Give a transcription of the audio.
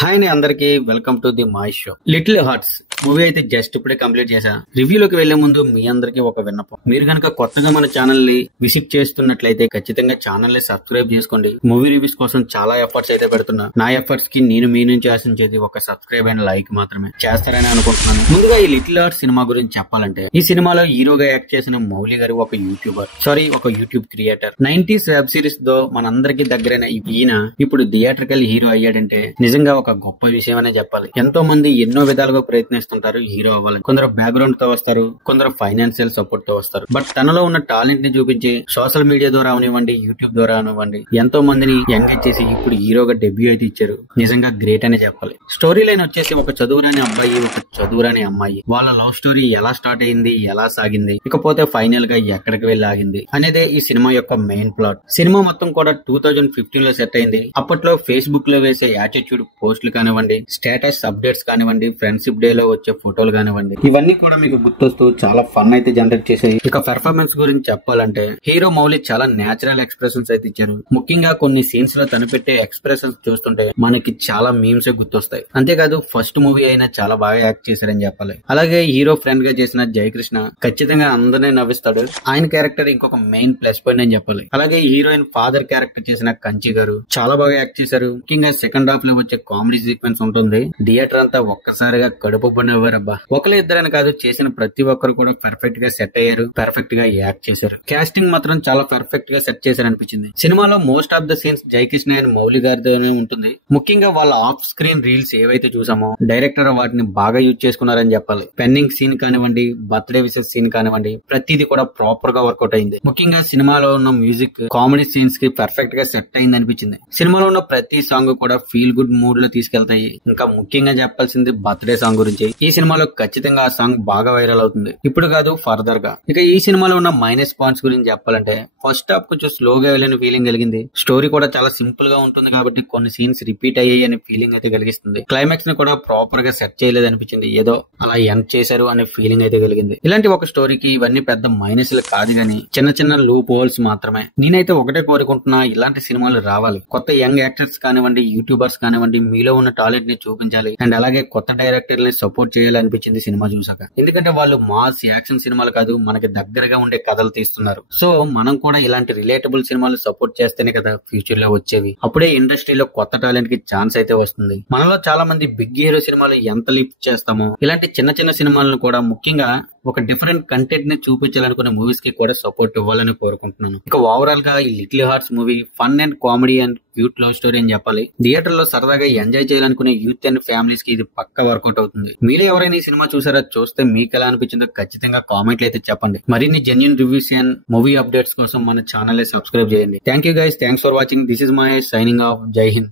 Hi అండి అందరికి welcome to the my show. Little hearts movie అయితే జస్ట్ ఇప్పుడే కంప్లీట్ చేశా. రివ్యూలోకి వెళ్లే ముందు మీ అందరికి ఒక విన్నపం, మీరు కనుక కొత్తగా మన ఛానల్ ని విజిట్ చేస్తున్నట్లయితే ఖచ్చితంగా ఛానల్ ని సబ్స్క్రైబ్ చేసుకోండి. మూవీ రివ్యూస్ కోసం చాలా ఎఫర్ట్స్ అయితే పెడుతున్నా. నా ఎఫర్ట్స్ కి నేను మీ నుంచి ఆశించేది ఒక సబ్స్క్రైబ్ అండ్ లైక్ మాత్రమే. చేస్తారని అనుకుంటున్నాను. ముందుగా ఈ లిటిల్ హార్ట్స్ సినిమా గురించి చెప్పాలంటే, ఈ సినిమాలో హీరోగా యాక్ట్ చేసిన మౌలి గారు ఒక YouTube creator. 90s web series తో మనందరికి దగ్గరైన ఈయన ఇప్పుడు థియేట్రికల్ హీరో అయ్యాడంటే నిజంగా ఒక గొప్ప విషయం అనే చెప్పాలి. ఎంతో మంది ఎన్నో విధాలుగా ప్రయత్నిస్తుంటారు హీరో అవ్వాలని. కొందరు బ్యాక్గ్రౌండ్ తో వస్తారు, కొందరు ఫైనాన్షియల్ సపోర్ట్ తో వస్తారు. బట్ తనలో ఉన్న టాలెంట్ ని చూపించి సోషల్ మీడియా ద్వారా అవనివ్వండి, యూట్యూబ్ ద్వారా అవనివ్వండి, ఎంతో మందిని ఎంగేజ్ చేసి ఇప్పుడు హీరోగా డెబ్యూ అయితే ఇచ్చారు. నిజంగా గ్రేట్ అనే చెప్పాలి. స్టోరీ లైన్ వచ్చేసి ఒక చదువురాని అబ్బాయి, ఒక చదువురాని అమ్మాయి, వాళ్ళ లవ్ స్టోరీ ఎలా స్టార్ట్ అయింది, ఎలా సాగింది, ఇకపోతే ఫైనల్ గా ఎక్కడికి వెళ్ళి ఆగింది అనేదే ఈ సినిమా యొక్క మెయిన్ ప్లాట్. సినిమా మొత్తం కూడా 2015 లో సెట్ అయింది. అప్పట్లో ఫేస్బుక్ లో వేసే యాటిట్యూడ్ పోస్టులు కానివ్వండి, స్టేటస్ అప్డేట్స్ కానివ్వండి, ఫ్రెండ్షిప్ డే లో వచ్చే ఫోటోలు కానివ్వండి, ఇవన్నీ కూడా మీకు గుర్తొస్తూ చాలా ఫన్ అయితే జనరేట్ చేసాయి. ఇక పెర్ఫార్మెన్స్ గురించి చెప్పాలంటే హీరో మౌలి చాలా నేచురల్ ఎక్స్ప్రెషన్స్ అయితే ఇచ్చారు. ముఖ్యంగా కొన్ని సీన్స్ లో తను పెట్టే ఎక్స్ప్రెషన్స్ చూస్తుంటే మనకి చాలా మీమ్స్ గుర్తొస్తాయి. అంతేకాదు ఫస్ట్ మూవీ అయినా చాలా బాగా యాక్ట్ చేశారని చెప్పాలి. అలాగే హీరో ఫ్రెండ్ గా చేసిన జయకృష్ణ ఖచ్చితంగా అందరినీ నవ్విస్తాడు. ఆయన క్యారెక్టర్ ఇంకొక మెయిన్ ప్లస్ పాయింట్ అని చెప్పాలి. అలాగే హీరోయిన్ ఫాదర్ క్యారెక్టర్ చేసిన కంచి గారు చాలా బాగా యాక్ట్ చేశారు. ముఖ్యంగా సెకండ్ హాఫ్ లో వచ్చే కామెడీ సీక్వెన్స్ ఉంటుంది. థియేటర్ అంతా ఒక్కసారిగా కడుపు పడినవ్వారబ్బా. ఒకరు ఇద్దరని కాదు, చేసిన ప్రతి ఒక్కరు కూడా పర్ఫెక్ట్ గా సెట్ అయ్యారు, పర్ఫెక్ట్ గా యాక్ట్ చేశారు. కాస్టింగ్ మాత్రం చాలా పర్ఫెక్ట్ గా సెట్ చేశారనిపించింది. సినిమాలో most of the scenes Jayakrishna and Mouli గారితోనే ఉంటుంది. ముఖ్యంగా వాళ్ళ ఆఫ్ స్క్రీన్ రీల్స్ ఏవైతే చూసామో డైరెక్టర్ వాటిని బాగా యూజ్ చేసుకున్నారని చెప్పాలి. పెన్నింగ్ సీన్ కానివ్వండి, బర్త్డే విషెస్ సీన్ కానివ్వండి, ప్రతిదీ కూడా ప్రాపర్ గా వర్కౌట్ అయింది. ముఖ్యంగా సినిమాలో ఉన్న మ్యూజిక్ కామెడీ సీన్స్ కి పర్ఫెక్ట్ గా సెట్ అయింది అనిపించింది. సినిమాలో ఉన్న ప్రతి సాంగ్ కూడా ఫీల్ గుడ్ మూడ్ లో తీసుకెళ్తాయి. ఇంకా ముఖ్యంగా చెప్పాల్సింది బర్త్డే సాంగ్ గురించి. ఈ సినిమాలో ఖచ్చితంగా ఆ సాంగ్ బాగా వైరల్ అవుతుంది, ఇప్పుడు కాదు ఫర్దర్ గా. ఇక ఈ సినిమాలో ఉన్న మైనస్ పాయింట్స్ గురించి చెప్పాలంటే, ఫస్ట్ హాఫ్ కొంచెం స్లోగా వెళ్ళిన ఫీలింగ్ కలిగింది. స్టోరీ కూడా చాలా సింపుల్ గా ఉంటుంది కాబట్టి కొన్ని సీన్స్ రిపీట్ అయ్యాయి అనే ఫీలింగ్ అయితే కలిగిస్తుంది. క్లైమాక్స్ ని కూడా ప్రాపర్ గా సెట్ చేయలేదు అనిపించింది. ఏదో అలా ఎండ్ చేశారు అనే ఫీలింగ్ అయితే కలిగింది. ఇలాంటి ఒక స్టోరీకి ఇవన్నీ పెద్ద మైనస్లు కాదు గానీ చిన్న చిన్న లూప్ హోల్స్ మాత్రమే. నేనైతే ఒకటే కోరుకుంటున్నా, ఇలాంటి సినిమాలు రావాలి. కొత్త యంగ్ యాక్టర్స్ కానివ్వండి, యూట్యూబర్స్ కానివ్వండి, మీలో ఉన్న టాలెంట్ ని చూపించాలి. అండ్ అలాగే కొత్త డైరెక్టర్ని సపోర్ట్ చేయాలనిపించింది సినిమా చూసాక. ఎందుకంటే వాళ్ళు మాస్ యాక్షన్ సినిమాలు కాదు, మనకి దగ్గరగా ఉండే కథలు తీస్తున్నారు. సో మనం కూడా ఇలాంటి రిలేటబుల్ సినిమాలు సపోర్ట్ చేస్తేనే కదా ఫ్యూచర్ లో వచ్చేవి. అప్పుడే ఇండస్ట్రీలో కొత్త టాలెంట్ కి ఛాన్స్ అయితే వస్తుంది. మనలో చాలా మంది బిగ్ హీరో సినిమాలు ఎంత లిఫ్ట్ చేస్తామో, ఇలాంటి చిన్న చిన్న సినిమాలను కూడా ముఖ్యంగా ఒక డిఫరెంట్ కంటెంట్ ని చూపించాలనుకునే మూవీస్ కి కూడా సపోర్ట్ ఇవ్వాలని కోరుకుంటున్నాను. ఇక ఓవరాల్ గా ఈ little hearts movie fun and comedy and cute love story అని చెప్పాలి. థియేటర్ లో సరదాగా ఎంజాయ్ చేయాలనుకునే యూత్ అండ్ ఫ్యామిలీస్ కి ఇది పక్కా వర్కౌట్ అవుతుంది. మీరు ఎవరైనా ఈ సినిమా చూసారా, చూస్తే మీకు ఎలా అనిపించిందో ఖచ్చితంగా కామెంట్లు అయితే చెప్పండి. మరిన్ని genuine reviews and movie updates కోసం మన ఛానల్ సబ్స్క్రైబ్ చేయండి. Thank you guys, thanks for watching. This is my signing off. జై హింద్.